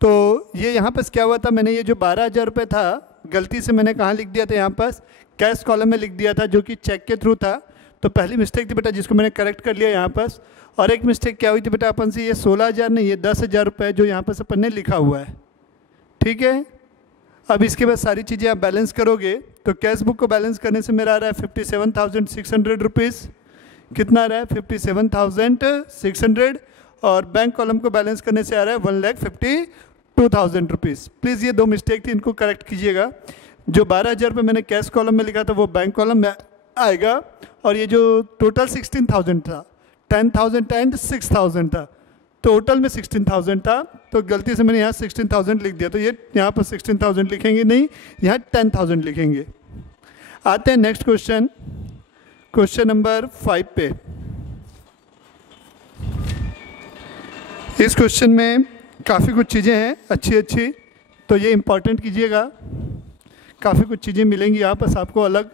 तो ये यहाँ पर क्या हुआ था, मैंने ये जो 12,000 रुपये था गलती से मैंने कहाँ लिख दिया था, यहाँ पर कैश कॉलम में लिख दिया था जो कि चेक के थ्रू था। तो पहली मिस्टेक थी बेटा जिसको मैंने करेक्ट कर लिया यहाँ पर। और एक मिस्टेक क्या हुई थी बेटा अपन से, ये 16,000 नहीं, ये 10,000 रुपये जो यहाँ पर अपन ने लिखा हुआ है। ठीक है, अब इसके बाद सारी चीज़ें आप बैलेंस करोगे तो कैश बुक को बैलेंस करने से मेरा आ रहा है 57,600 रुपीज़। कितना आ रहा है 57,600। और बैंक कॉलम को बैलेंस करने से आ रहा है 1,52,000 रुपीज़। प्लीज़ ये 2 मिस्टेक थी, इनको करेक्ट कीजिएगा। जो 12,000 रुपये मैंने कैश कॉलम में लिखा था वो बैंक कॉलम में आएगा, और ये जो टोटल 16,000 था, 10,000 एंड 6,000 था, टोटल में 16,000 था, तो गलती से मैंने यहाँ 16,000 लिख दिया। तो ये यहाँ पर 16,000 लिखेंगे नहीं, यहाँ 10,000 लिखेंगे। आते हैं नेक्स्ट क्वेश्चन, क्वेश्चन नंबर 5 पे। इस क्वेश्चन में काफ़ी कुछ चीज़ें हैं अच्छी अच्छी, तो ये इम्पॉर्टेंट कीजिएगा। काफ़ी कुछ चीज़ें मिलेंगी यहाँ पर आपको अलग।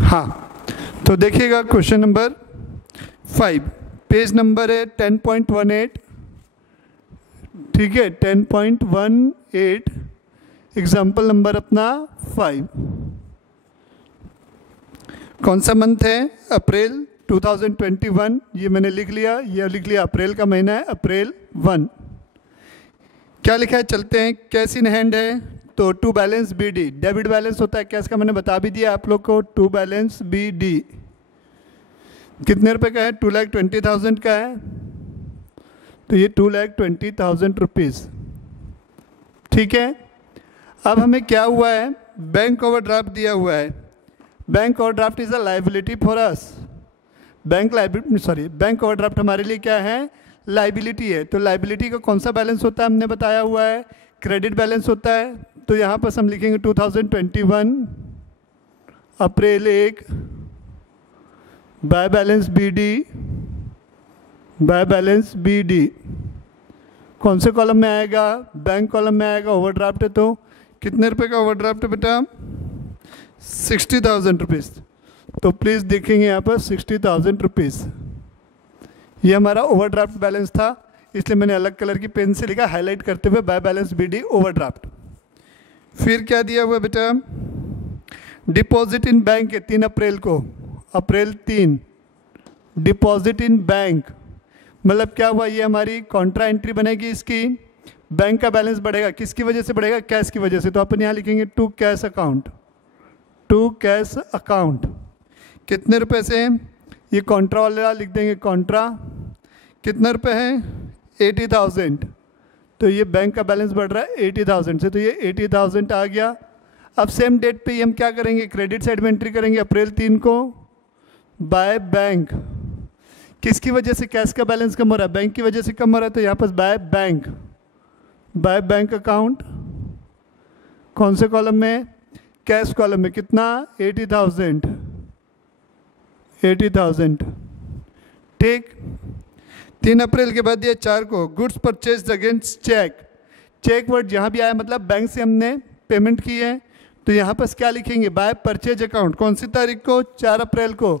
हाँ, तो देखिएगा क्वेश्चन नंबर 5, पेज नंबर है 10.18। ठीक है, 10.18, एग्जाम्पल नंबर अपना 5। कौन सा मंथ है, अप्रैल 2021। ये मैंने लिख लिया, ये लिख लिया अप्रैल का महीना है, अप्रैल 1। क्या लिखा है, चलते हैं। कैश इन हैंड है तो to balance B D, debit balance होता है कैश का, मैंने बता भी दिया आप लोग को। टू बैलेंस बी डी कितने रुपए का है, 2,20,000 का है, तो ये 2,20,000 रुपीज़। ठीक है, अब हमें क्या हुआ है, बैंक ओवरड्राफ्ट दिया हुआ है। Bank overdraft is a liability for us. Bank overdraft हमारे लिए क्या है, लाइबिलिटी है। तो लाइबिलिटी का कौन सा बैलेंस होता है, हमने बताया हुआ है क्रेडिट बैलेंस होता है। तो यहाँ पर हम लिखेंगे 2021 अप्रैल 1 by balance B D, by balance B D कौन से कॉलम में आएगा, बैंक कॉलम में आएगा। ओवरड्राफ्ट है तो कितने रुपए का ओवरड्राफ्ट है बेटा, 60,000 रुपीज़। तो प्लीज़ देखेंगे यहाँ पर 60,000 रुपीज़, ये हमारा ओवरड्राफ्ट बैलेंस था, इसलिए मैंने अलग कलर की पेन से लिखा हाईलाइट करते हुए by balance B D overdraft. फिर क्या दिया हुआ बेटा, डिपॉजिट इन बैंक है 3 अप्रैल को, अप्रैल 3 डिपॉजिट इन बैंक, मतलब क्या हुआ, ये हमारी कॉन्ट्रा एंट्री बनेगी इसकी। बैंक का बैलेंस बढ़ेगा, किसकी वजह से बढ़ेगा, कैश की वजह से। तो अपन यहाँ लिखेंगे to cash account, to cash account कितने रुपए से, ये कॉन्ट्रा वाला लिख देंगे, कॉन्ट्रा कितना रुपए है 80,000। तो ये बैंक का बैलेंस बढ़ रहा है 80,000 से, तो ये 80,000 आ गया। अब सेम डेट पे ही हम क्या करेंगे, क्रेडिट साइड में एंट्री करेंगे अप्रैल 3 को बाय बैंक। किसकी वजह से कैश का बैलेंस कम हो रहा है, बैंक की वजह से कम हो रहा है, तो यहाँ पर by bank, by bank account कौन से कॉलम में, कैश कॉलम में। कितना 80,000, 80,000। ठीक, 3 अप्रैल के बाद ये 4 को goods purchase against cheque, cheque word जहाँ भी आया मतलब बैंक से हमने पेमेंट की है, तो यहाँ पर क्या लिखेंगे, बाय परचेज अकाउंट कौन सी तारीख को, 4 अप्रैल को।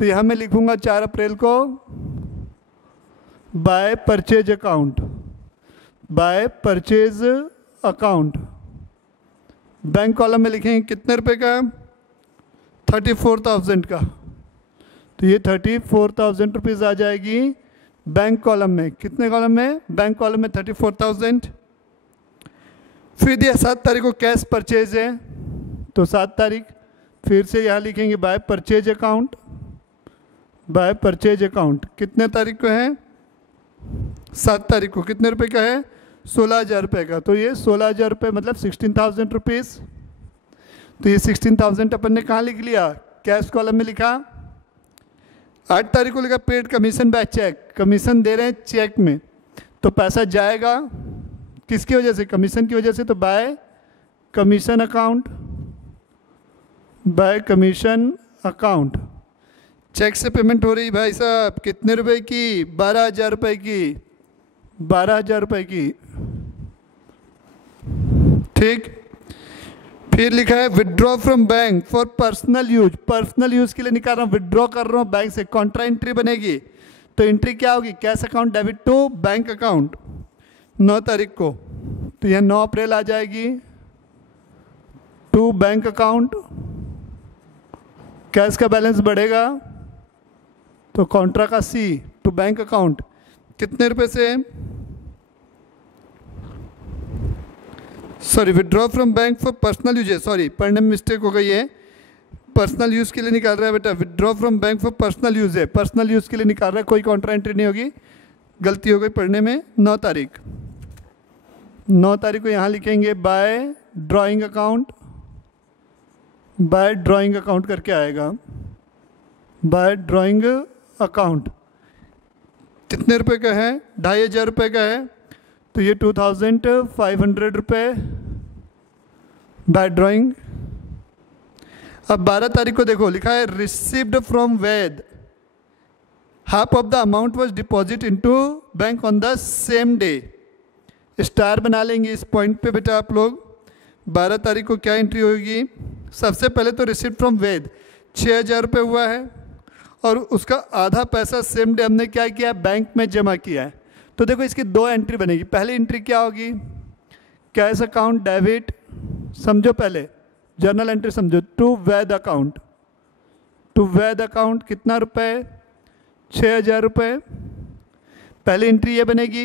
तो यहाँ मैं लिखूँगा 4 अप्रैल को by purchase account, by purchase account. Bank column में लिखेंगे कितने रुपए का, 34,000 का, तो ये 34,000 रुपीज़ आ जाएगी बैंक कॉलम में। कितने कॉलम में, बैंक कॉलम में 34,000। फिर दिया 7 तारीख को कैश परचेज है, तो 7 तारीख फिर से यहाँ लिखेंगे by purchase account, by purchase account कितने तारीख को है, 7 तारीख को। कितने रुपए का है, 16,000 रुपये का, तो ये 16,000 रुपये मतलब 16,000 रुपीज़। तो ये 16,000 अपन ने कहाँ लिख लिया, कैश कॉलम में लिखा। 8 तारीख को लिखा paid commission by cheque, commission दे रहे हैं चेक में, तो पैसा जाएगा किसकी वजह से, कमीशन की वजह से, तो by commission account, by commission account. Cheque से पेमेंट हो रही भाई साहब कितने रुपए की, 12,000 रुपये की, 12,000 रुपये की। ठीक, फिर लिखा है withdraw from bank for personal use, personal use के लिए निकाल रहा हूँ, विड्रॉ कर रहा हूँ बैंक से, कॉन्ट्रा एंट्री बनेगी। तो एंट्री क्या होगी, cash account debit to bank account 9 तारीख को, तो यह 9 अप्रैल आ जाएगी टू बैंक अकाउंट। कैश का बैलेंस बढ़ेगा तो कॉन्ट्रा का सी टू बैंक अकाउंट कितने रुपए से, sorry withdraw from bank for personal use है, सॉरी पढ़ने में मिस्टेक हो गई है, पर्सनल यूज़ के लिए निकाल रहा है बेटा, withdraw from bank for personal use है, पर्सनल यूज़ के लिए निकाल रहा है, कोई कॉन्ट्रा एंट्री नहीं होगी, गलती हो गई पढ़ने में। 9 तारीख, 9 तारीख को यहाँ लिखेंगे by drawing account, by drawing account करके आएगा, बाय ड्राइंग अकाउंट कितने रुपए का है, 2500 रुपये का है, तो ये 2500 रुपये बाय ड्राइंग। अब 12 तारीख को देखो लिखा है received from Vaid, half of the amount was deposit into bank on the same day. Star बना लेंगे इस पॉइंट पे बेटा आप लोग। 12 तारीख को क्या एंट्री होगी, सबसे पहले तो रिसीव्ड फ्रॉम वैद 6000 रुपये हुआ है और उसका आधा पैसा सेम डे हमने क्या किया, बैंक में जमा किया है। तो देखो इसकी 2 एंट्री बनेगी। पहली एंट्री क्या होगी, कैश अकाउंट डेबिट, समझो पहले जर्नल एंट्री समझो, to Vaid account, to Vaid account कितना रुपए, 6000 रुपये। पहली एंट्री ये बनेगी,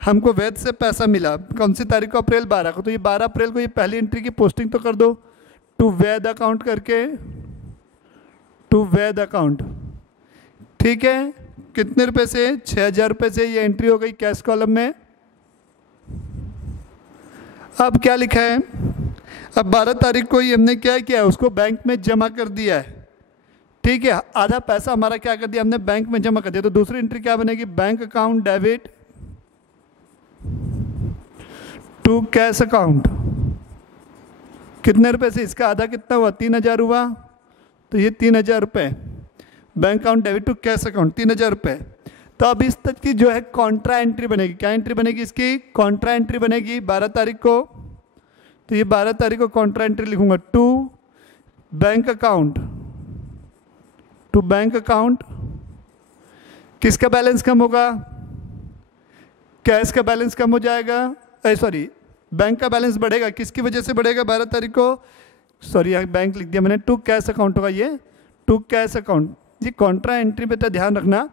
हमको वैद से पैसा मिला कौन सी तारीख को, अप्रैल 12 को, तो ये 12 अप्रैल को ये पहली एंट्री की पोस्टिंग तो कर दो, टू वैद अकाउंट करके, टू वैद अकाउंट, ठीक है। कितने रुपए से, 6000 रुपये से ये एंट्री हो गई कैश कॉलम में। अब क्या लिखा है, अब 12 तारीख को ही हमने क्या किया है, उसको बैंक में जमा कर दिया है, ठीक है। आधा पैसा हमारा क्या कर दिया हमने, बैंक में जमा कर दिया। तो दूसरी एंट्री क्या बनेगी, bank account debit to cash account, कितने रुपए से, इसका आधा कितना हुआ, 3000 हुआ, तो ये 3000 रुपये bank account debit to cash account 3000 रुपये। तो अब इस तक की जो है कॉन्ट्रा एंट्री बनेगी, क्या एंट्री बनेगी इसकी, कॉन्ट्रा एंट्री बनेगी 12 तारीख को। तो ये 12 तारीख को कॉन्ट्रा एंट्री लिखूंगा, to bank account, to bank account. किसका बैलेंस कम होगा, कैश का बैलेंस कम हो जाएगा, सॉरी बैंक का बैलेंस बढ़ेगा, किसकी वजह से बढ़ेगा, 12 तारीख को, सॉरी यहाँ बैंक लिख दिया मैंने, टू कैश अकाउंट होगा ये, टू कैश अकाउंट। जी कॉन्ट्रा एंट्री पे तो ध्यान रखना,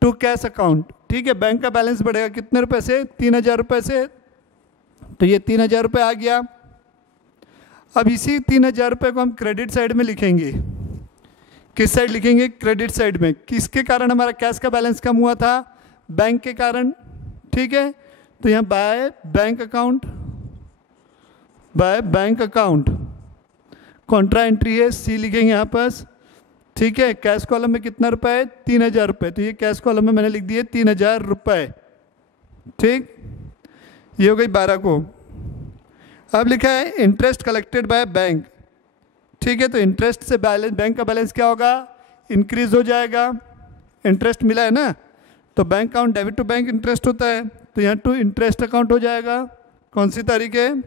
टू कैश अकाउंट, ठीक है। बैंक का बैलेंस बढ़ेगा कितने रुपए से, 3000 रुपये से, तो ये 3000 रुपये आ गया। अब इसी 3000 रुपये को हम क्रेडिट साइड में लिखेंगे, किस साइड लिखेंगे, क्रेडिट साइड में। किसके कारण हमारा कैश का बैलेंस कम हुआ था, बैंक के कारण, ठीक है। तो यहाँ by bank account, by bank account contra entry है, सी लिखेंगे यहाँ पास, ठीक है। कैश कॉलम में कितना रुपए है, 3000 रुपये, तो ये कैश कॉलम में मैंने लिख दिए 3000 रुपये, ठीक। ये हो गई 12 को। अब लिखा है इंटरेस्ट कलेक्टेड बाय बैंक, ठीक है। तो इंटरेस्ट से बैलेंस, बैंक का बैलेंस क्या होगा, इंक्रीज हो जाएगा, इंटरेस्ट मिला है ना, तो bank account debit to bank interest होता है, तो यहाँ टू इंटरेस्ट अकाउंट हो जाएगा। कौन सी तारीख है,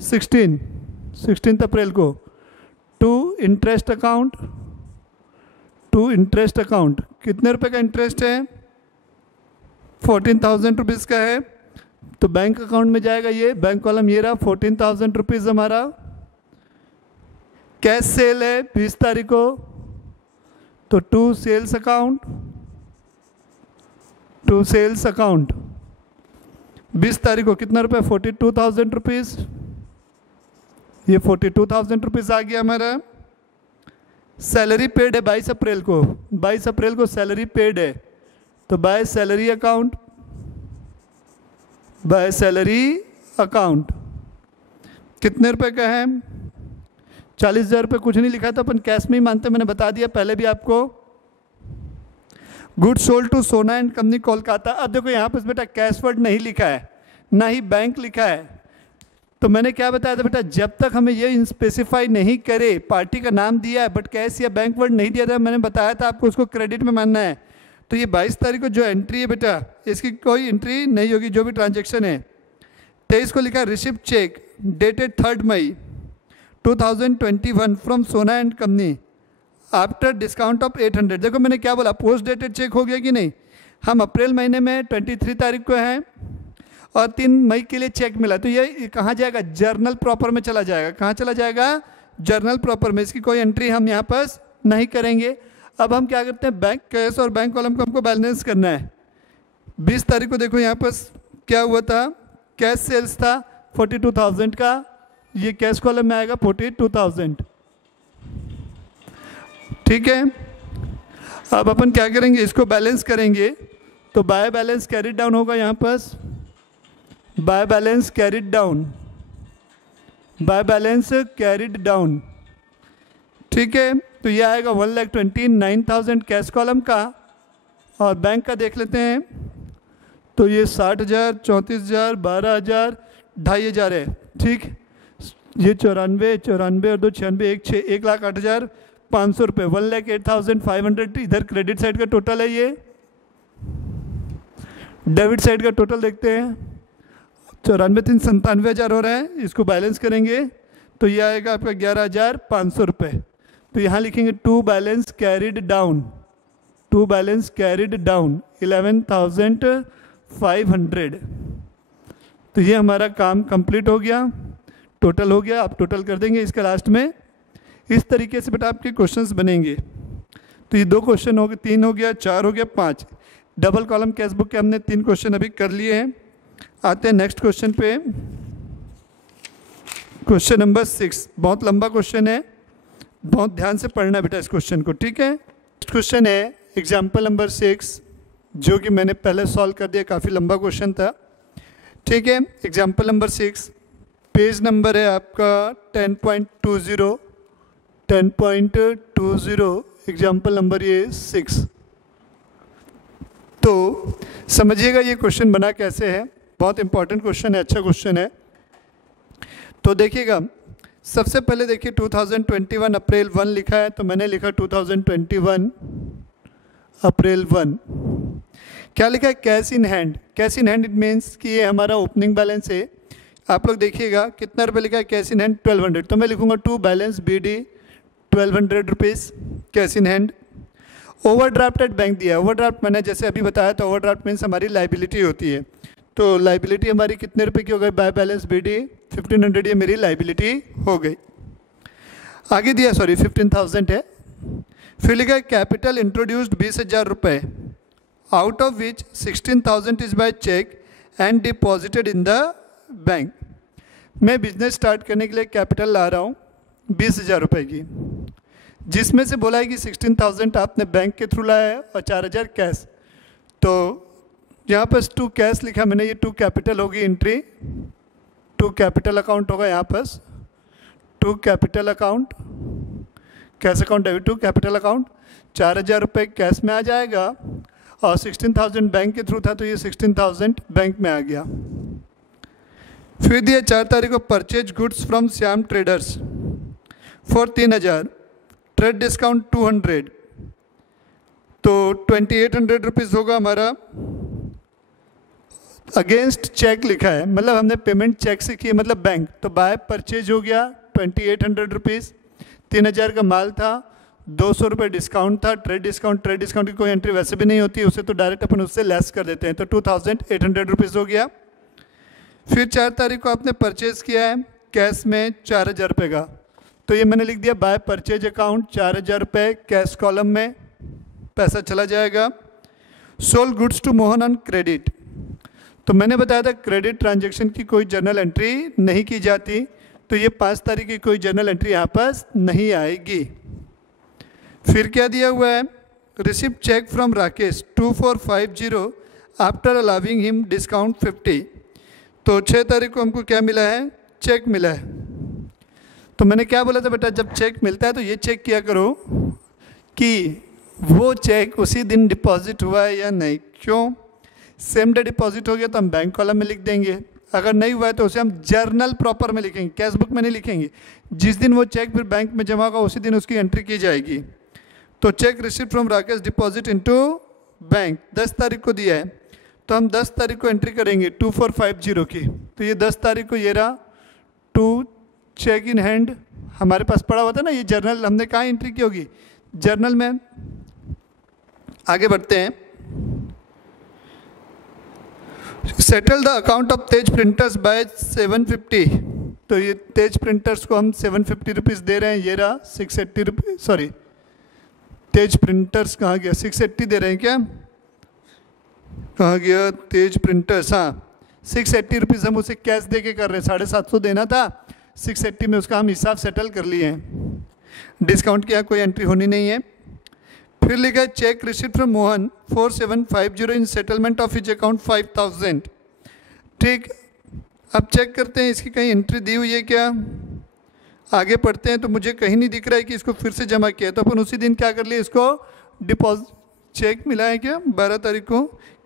16 अप्रैल को, to interest account, to interest account. कितने रुपए का इंटरेस्ट है, 14,000 रुपीज़ का है, तो बैंक अकाउंट में जाएगा ये, बैंक कॉलम ये रहा, 14,000 रुपीज़ हमारा। कैश सेल है 20 तारीख को, तो to sales account, to sales account 20 तारीख को कितना रुपए, 42,000 रुपीज़, ये 42,000 रुपीज़ आ गया हमारा। सैलरी पेड है 22 अप्रैल को, 22 अप्रैल को सैलरी पेड है, तो by salary account, by salary account कितने रुपए का है, 40,000 रुपये। कुछ नहीं लिखा था, अपन कैश में ही मानते, मैंने बता दिया पहले भी आपको। गुड सोल्ड टू सोना एंड कंपनी कोलकाता। अब देखो यहाँ पर बेटा कैश वर्ड नहीं लिखा है, ना ही बैंक लिखा है, तो मैंने क्या बताया था बेटा, जब तक हमें ये स्पेसिफाई नहीं करे, पार्टी का नाम दिया है बट कैश या बैंक वर्ड नहीं दिया था, मैंने बताया था आपको उसको क्रेडिट में मानना है। तो ये 22 तारीख को जो एंट्री है बेटा, इसकी कोई एंट्री नहीं होगी, जो भी ट्रांजेक्शन है। 23 को लिखा receipt cheque dated 3 May, 2021 from Sona and company after discount of 800। देखो मैंने क्या बोला, पोस्ट डेटेड चेक हो गया कि नहीं। हम अप्रैल महीने में 23 तारीख को हैं और 3 मई के लिए चेक मिला, तो ये कहाँ जाएगा, जर्नल प्रॉपर में चला जाएगा। कहाँ चला जाएगा, जर्नल प्रॉपर में। इसकी कोई एंट्री हम यहाँ पर नहीं करेंगे। अब हम क्या करते हैं, बैंक कैश और बैंक कॉलम को हमको बैलेंस करना है। 20 तारीख को देखो यहाँ पर क्या हुआ था, कैश सेल्स था 42,000 का, ये कैश कॉलम में आएगा 42,000। ठीक है, अब अपन क्या करेंगे, इसको बैलेंस करेंगे तो बाय बैलेंस कैरिड डाउन होगा यहाँ पर, by balance carried down, by balance carried down. ठीक है, तो ये आएगा 1,29,000 कैश कॉलम का, और बैंक का देख लेते हैं तो ये 60,000, 34,000, 12,000, 2,500 है। ठीक, ये 94 और 2 96, 1,08,500 रुपये, 1,08,500 इधर क्रेडिट साइड का टोटल है। ये डेबिट साइड का टोटल देखते हैं, 94,3 97,000 हो रहा है। इसको बैलेंस करेंगे तो ये आएगा आपका 11,500 रुपये। तो यहाँ लिखेंगे to balance carried down, to balance carried down 11,500। तो ये हमारा काम कंप्लीट हो गया, टोटल हो गया। आप टोटल कर देंगे इसका लास्ट में। इस तरीके से बेटा आपके क्वेश्चंस बनेंगे। तो ये 2 क्वेश्चन हो गए, 3 हो गया, 4 हो गया, 5। डबल कॉलम कैश बुक के हमने 3 क्वेश्चन अभी कर लिए हैं। आते हैं नेक्स्ट क्वेश्चन पे, क्वेश्चन नंबर 6। बहुत लंबा क्वेश्चन है, बहुत ध्यान से पढ़ना बेटा इस क्वेश्चन को। ठीक है, नेक्स्ट क्वेश्चन है एग्जाम्पल नंबर 6, जो कि मैंने पहले सॉल्व कर दिया, काफ़ी लंबा क्वेश्चन था। ठीक है, एग्जाम्पल नंबर 6, पेज नंबर है आपका 10.20, 10.20, एग्जाम्पल नंबर ये 6। तो समझिएगा ये क्वेश्चन बना कैसे है, बहुत इंपॉर्टेंट क्वेश्चन है, अच्छा क्वेश्चन है। तो देखिएगा, सबसे पहले देखिए 2021 अप्रैल 1 लिखा है, तो मैंने लिखा 2021 अप्रैल 1। क्या लिखा है, cash in hand. Cash in hand it means कि ये हमारा ओपनिंग बैलेंस है। आप लोग देखिएगा कितना रुपये लिखा है, कैश इन हैंड 1200, तो मैं लिखूंगा to balance BD 1200 rupees cash in hand. Overdraft at bank दिया है। ओवरड्राफ्ट मैंने जैसे अभी बताया, तो ओवरड्राफ्ट मीन्स हमारी लाइबिलिटी होती है। तो लाइबिलिटी हमारी कितने रुपए की हो गई, बाय बैलेंस BD 1500, ये मेरी लाइबिलिटी हो गई। आगे दिया, सॉरी 15,000 है। फिर लिखा है कैपिटल इंट्रोड्यूस्ड 20,000 रुपये, out of which 16,000 is by cheque and deposited in the bank. मैं बिजनेस स्टार्ट करने के लिए कैपिटल ला रहा हूँ 20,000 रुपये की, जिसमें से बोला है कि 16,000 आपने बैंक के थ्रू लाया है और 4,000 कैश। तो यहाँ पर 2 कैश लिखा मैंने, ये 2 कैपिटल होगी एंट्री, 2 कैपिटल अकाउंट होगा यहाँ पर, 2 capital account, cash account debit 2 capital account. 4,000 रुपये कैश में आ जाएगा और 16,000 बैंक के थ्रू था, तो ये 16,000 बैंक में आ गया। फिर दिया 4 तारीख को purchase goods from Shyam traders for 3,000, trade discount 200, तो 2,800 रुपीज़ होगा हमारा। अगेंस्ट चेक लिखा है, मतलब हमने पेमेंट चेक से की है, मतलब बैंक। तो बाय परचेज हो गया 2,800 रुपीज़, 3,000 का माल था, 200 रुपये डिस्काउंट था। ट्रेड डिस्काउंट की कोई एंट्री वैसे भी नहीं होती है, उसे तो डायरेक्ट अपन उससे लेस कर देते हैं। तो 2,800 रुपीज़ हो गया। फिर 4 तारीख को आपने परचेज़ किया है कैश में 4,000 रुपये का, तो ये मैंने लिख दिया बाय परचेज अकाउंट 4,000 रुपये कैश कॉलम में पैसा चला जाएगा। Sold goods to Mohan on credit, तो मैंने बताया था क्रेडिट ट्रांजैक्शन की कोई जर्नल एंट्री नहीं की जाती, तो ये 5 तारीख की कोई जर्नल एंट्री यहाँ पर नहीं आएगी। फिर क्या दिया हुआ है, receipt cheque from Rakesh 2450 after allowing him discount 50, तो 6 तारीख को हमको क्या मिला है, चेक मिला है। तो मैंने क्या बोला था बेटा, जब चेक मिलता है तो ये चेक किया करो कि वो चेक उसी दिन डिपॉजिट हुआ है या नहीं। क्यों, सेम डे डिपॉजिट हो गया तो हम बैंक कॉलम में लिख देंगे, अगर नहीं हुआ है तो उसे हम जर्नल प्रॉपर में लिखेंगे, कैश बुक में नहीं लिखेंगे। जिस दिन वो चेक फिर बैंक में जमा होगा उसी दिन उसकी एंट्री की जाएगी। तो cheque receipt from Rakesh deposit into bank 10 तारीख को दिया है, तो हम 10 तारीख को एंट्री करेंगे 2450 की। तो ये 10 तारीख को ये रहा 2 चेक इन हैंड हमारे पास पड़ा हुआ था ना, ये जर्नल हमने कहाँ एंट्री की होगी, जर्नल में। आगे बढ़ते हैं। Settle the account of Tej printers by 750। तो ये तेज प्रिंटर्स को हम 750 रुपीज़ दे रहे हैं, ये रहा 680 रुपीज़, सॉरी तेज प्रिंटर्स कहाँ गया, 680 दे रहे हैं क्या, कहाँ गया तेज प्रिंटर्स, हाँ 680 रुपीज़ हम उसे कैश दे के कर रहे हैं, 750 देना था, 680 में उसका हम हिसाब सेटल कर लिए हैं। डिस्काउंट की यहाँ कोई एंट्री होनी नहीं है। फिर लिखा है cheque receipt from Mohan 4750 in settlement of his account 5000। ठीक, अब चेक करते हैं इसकी कहीं एंट्री दी हुई है क्या। आगे पढ़ते हैं तो मुझे कहीं नहीं दिख रहा है कि इसको फिर से जमा किया, तो अपन उसी दिन क्या कर लिए, इसको डिपॉजिट, चेक मिला है क्या 12 तारीख को,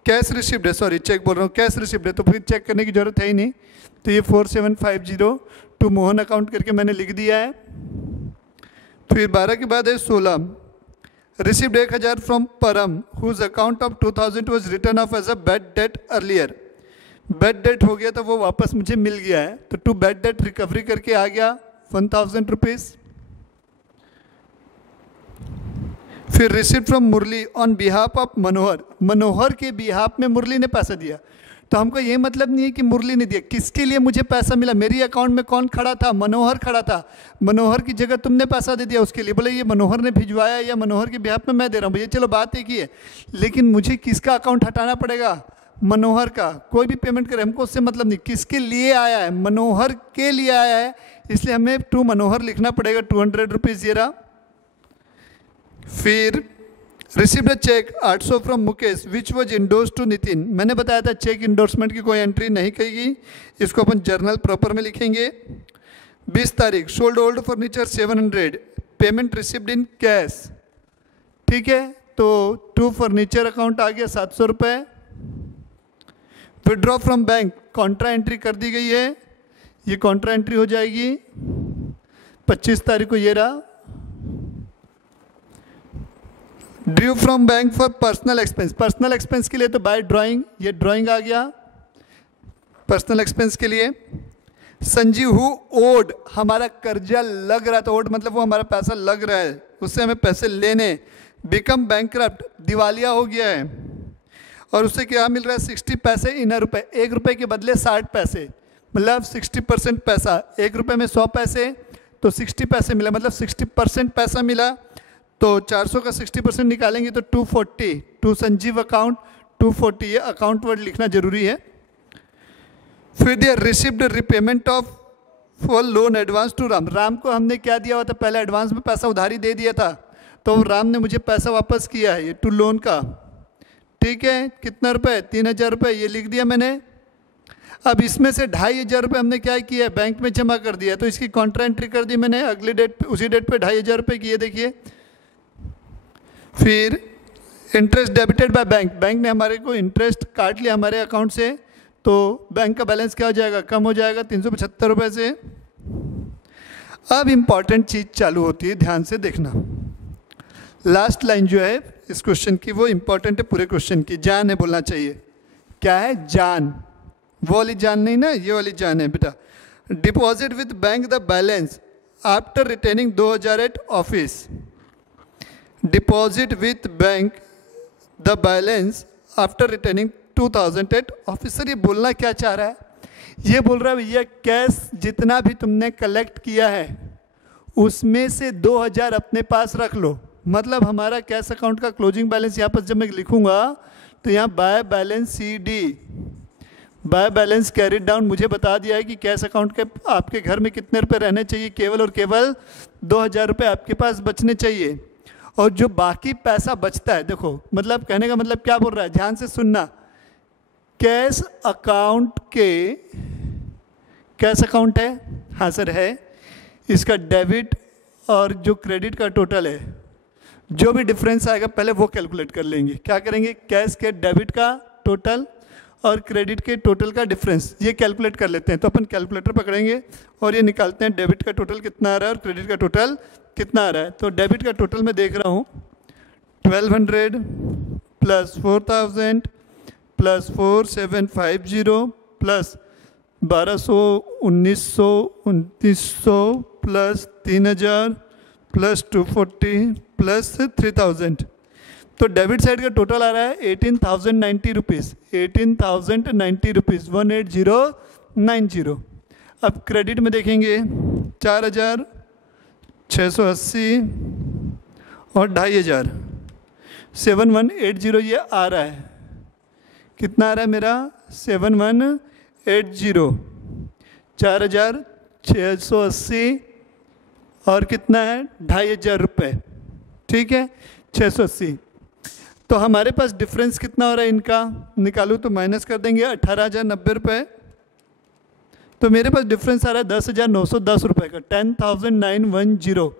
कैश रिसिप्ट है, सॉरी चेक बोल रहा हूँ, कैश रिसिप्ट है, तो फिर चेक करने की ज़रूरत है ही नहीं। तो ये 4750 टू मोहन अकाउंट करके मैंने लिख दिया है। फिर 12 के बाद है 16, received 1000 from Param whose account of 2000 was return of as a bad debt earlier. Bad debt हो गया तो वो वापस मुझे मिल गया है, तो टू बैड डेट रिकवरी करके आ गया 1000 रुपीज़। फिर receipt from Murli on behalf of Manohar, Manohar के बिहाफ में मुरली ने पैसा दिया। तो हमको ये मतलब नहीं है कि मुरली ने दिया, किसके लिए मुझे पैसा मिला, मेरी अकाउंट में कौन खड़ा था, मनोहर खड़ा था, मनोहर की जगह तुमने पैसा दे दिया उसके लिए। बोले ये मनोहर ने भिजवाया या मनोहर के बिहाफ में मैं दे रहा हूँ, भैया चलो बात एक ही है, लेकिन मुझे किसका अकाउंट हटाना पड़ेगा, मनोहर का। कोई भी पेमेंट करे हमको उससे मतलब नहीं, किसके लिए आया है, मनोहर के लिए आया है, इसलिए हमें टू मनोहर लिखना पड़ेगा, 200 रुपीज़ ये रहा। फिर received a cheque 800 from Mukesh which was endorse to Nitin. मैंने बताया था चेक इंडोर्समेंट की कोई एंट्री नहीं कहेगी, इसको अपन जर्नल प्रॉपर में लिखेंगे। 20 तारीख sold old furniture 700, payment received in cash. ठीक है, तो टू फर्नीचर अकाउंट आ गया 700 रुपये। Withdraw from bank Contra entry कर दी गई है, ये कॉन्ट्रा एंट्री हो जाएगी 25 तारीख को, ये रहा। Due from bank for personal expense, personal expense के लिए तो बाय ड्राइंग, ये ड्राइंग आ गया पर्सनल एक्सपेंस के लिए। संजीव हु ओड, हमारा कर्जा लग रहा था, ओड मतलब वो हमारा पैसा लग रहा है, उससे हमें पैसे लेने। बिकम बैंकक्रप्ट, दिवालिया हो गया है, और उससे क्या मिल रहा है 60 पैसे इन रुपये, 1 रुपये के बदले 60 पैसे, मतलब 60% पैसा, 1 रुपये में 100 पैसे तो 60 पैसे मिला, मतलब 60% पैसा मिला। तो 400 का 60% निकालेंगे तो 240, टू संजीव अकाउंट 240, ये अकाउंट वर्ड लिखना जरूरी है। फिर दिया received repayment of for loan advance to Ram, Ram को हमने क्या दिया हुआ था, पहले एडवांस में पैसा उधारी दे दिया था, तो राम ने मुझे पैसा वापस किया है, ये टू लोन का। ठीक है, कितना रुपए, 3000 रुपये, ये लिख दिया मैंने। अब इसमें से 2500 रुपये हमने क्या किया है, बैंक में जमा कर दिया, तो इसकी कॉन्ट्रा एंट्री कर दी मैंने अगली डेट पे, उसी डेट पे 2500 रुपये की, ये देखिए। फिर interest debited by bank, bank ने हमारे को इंटरेस्ट काट लिया हमारे अकाउंट से, तो बैंक का बैलेंस क्या हो जाएगा, कम हो जाएगा 375 रुपये से। अब इम्पॉर्टेंट चीज़ चालू होती है, ध्यान से देखना। लास्ट लाइन जो है इस क्वेश्चन की वो इम्पॉर्टेंट है पूरे क्वेश्चन की, जान है बोलना चाहिए। क्या है, जान, वो वाली जान नहीं ना, ये वाली जान है बेटा। Deposit with bank the balance after retaining 2000 at office, deposit with bank the balance after returning 2000 at officer. ये बोलना क्या चाह रहा है, ये बोल रहा है भैया कैश जितना भी तुमने कलेक्ट किया है उसमें से 2000 अपने पास रख लो। मतलब हमारा कैश अकाउंट का क्लोजिंग बैलेंस यहाँ पर जब मैं लिखूंगा तो यहाँ by balance CD, by balance carried down मुझे बता दिया है कि कैश अकाउंट के आपके घर में कितने रुपए रहने चाहिए, केवल और केवल 2000 रुपये आपके पास बचने चाहिए। और जो बाकी पैसा बचता है, देखो मतलब कहने का मतलब क्या बोल रहा है, ध्यान से सुनना। कैश अकाउंट के, कैश अकाउंट है, हाँ सर है, इसका डेबिट और जो क्रेडिट का टोटल है, जो भी डिफरेंस आएगा पहले वो कैलकुलेट कर लेंगे। क्या करेंगे, कैश के डेबिट का टोटल और क्रेडिट के टोटल का डिफरेंस ये कैलकुलेट कर लेते हैं। तो अपन कैलकुलेटर पकड़ेंगे और ये निकालते हैं डेबिट का टोटल कितना आ रहा है और क्रेडिट का टोटल कितना आ रहा है। तो डेबिट का टोटल मैं देख रहा हूँ 1200 plus 4000 plus 4750 plus 1200, 1900, 2900 plus 3000 plus 240 plus 3000, तो डेबिट साइड का टोटल आ रहा है 18,090 रुपीज़, 18,090 रुपीज़, 18090। अब क्रेडिट में देखेंगे 4,680 और 2,500, 7180 ये आ रहा है। कितना आ रहा है मेरा? 7180, 4,680 और कितना है? 2,500 रुपये। ठीक है, 680। तो हमारे पास डिफरेंस कितना हो रहा है इनका? निकालूँ तो माइनस कर देंगे 18,090 रुपये, तो मेरे पास डिफरेंस आ रहा है 10,910 रुपये का, 10,910।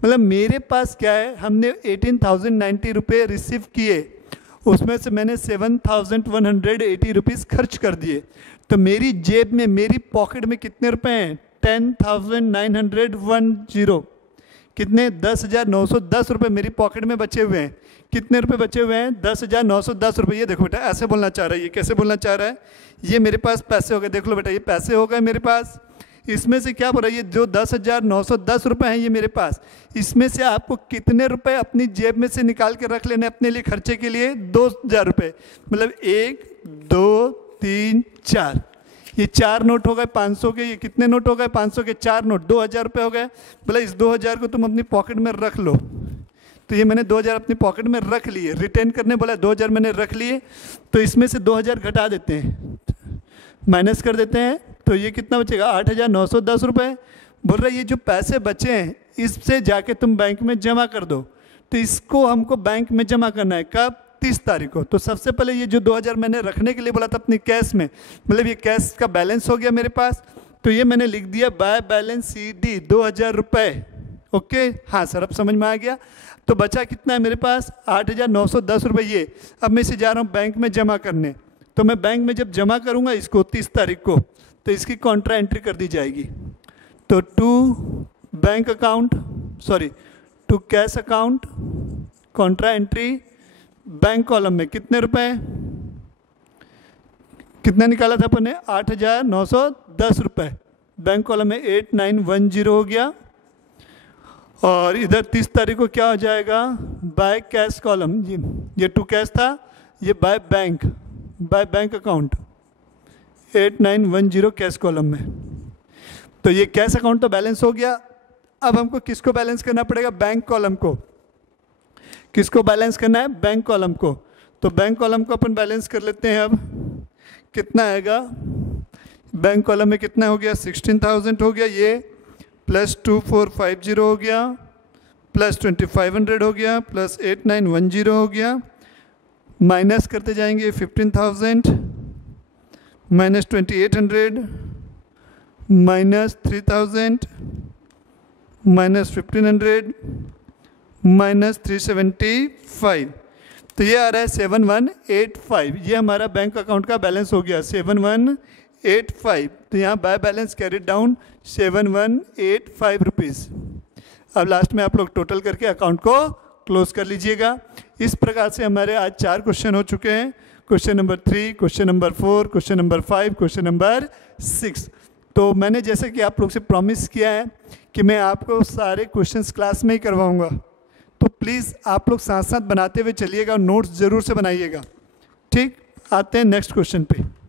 मतलब मेरे पास क्या है, हमने 18,090 रुपये रिसीव किए, उसमें से मैंने 7,180 रुपीज़ खर्च कर दिए। तो मेरी जेब में, मेरी पॉकेट में कितने रुपए हैं? 10,910। कितने? 10,910 रुपये मेरी पॉकेट में बचे हुए हैं। कितने रुपए बचे हुए हैं? 10,910 रुपये। ये देखो बेटा, ऐसे बोलना चाह रहा है, ये कैसे बोलना चाह रहा है? ये मेरे पास पैसे हो गए, देख लो बेटा, ये पैसे हो गए मेरे पास। इसमें से क्या बोल रहा है? ये जो 10,910 रुपये हैं ये मेरे पास, इसमें से आपको कितने रुपए अपनी जेब में से निकाल के रख लेने अपने लिए खर्चे के लिए? 2,000 रुपये। मतलब 1 2 3 4, ये 4 नोट हो गए 500 के। ये कितने नोट हो गए? 500 के 4 नोट, 2,000 रुपये हो गए। बोला इस 2,000 को तुम अपनी पॉकेट में रख लो। तो ये मैंने 2,000 अपनी पॉकेट में रख लिए, रिटेन करने बोला, 2,000 मैंने रख लिए। तो इसमें से 2,000 घटा देते हैं, माइनस कर देते हैं, तो ये कितना बचेगा? 8,910 रुपये। बोल रहा है ये जो पैसे बचे हैं इससे जाके तुम बैंक में जमा कर दो। तो इसको हमको बैंक में जमा करना है कब? 30 तारीख को। तो सबसे पहले ये जो 2,000 मैंने रखने के लिए बोला था अपनी कैश में, मतलब ये कैश का बैलेंस हो गया मेरे पास, तो ये मैंने लिख दिया बाय बैलेंस CD 2,000 रुपये। ओके, हाँ सर, अब समझ में आ गया। तो बचा कितना है मेरे पास? 8,910 रुपये। ये अब मैं इसे जा रहा हूँ बैंक में जमा करने। तो मैं बैंक में जब जमा करूँगा इसको 30 तारीख को, तो इसकी कॉन्ट्रा एंट्री कर दी जाएगी। तो to bank account, sorry to cash account, contra entry bank column में कितने रुपए? कितना निकाला था अपन ने? 8,910 रुपये। बैंक कॉलम में 8,910 हो गया। और इधर 30 तारीख को क्या हो जाएगा? बाय कैश कॉलम, ये टू कैश था, ये by bank account 8,910 cash column में। तो ये कैश अकाउंट तो बैलेंस हो गया। अब हमको किसको बैलेंस करना पड़ेगा? बैंक कॉलम को। किसको बैलेंस करना है? बैंक कॉलम को। तो बैंक कॉलम को अपन बैलेंस कर लेते हैं। अब कितना आएगा? बैंक कॉलम में कितना हो गया? 16,000 हो गया, ये प्लस 2,450 हो गया, प्लस 2,500 हो गया, प्लस 8,910 हो गया, माइनस करते जाएंगे 15,000, माइनस 2,800, माइनस 3,000, माइनस 1,500, माइनस 375। तो ये आ रहा है 7,185। ये हमारा बैंक अकाउंट का बैलेंस हो गया 7,185। तो यहाँ by balance carried down 7,185 rupees. अब लास्ट में आप लोग टोटल करके अकाउंट को क्लोज कर लीजिएगा। इस प्रकार से हमारे आज 4 क्वेश्चन हो चुके हैं। Question number 3, question number 4, question number 5, question number 6। तो मैंने जैसे कि आप लोग से प्रॉमिस किया है कि मैं आपको सारे क्वेश्चंस क्लास में ही करवाऊंगा, तो प्लीज़ आप लोग साथ साथ बनाते हुए चलिएगा और नोट्स ज़रूर से बनाइएगा। ठीक, आते हैं नेक्स्ट क्वेश्चन पे।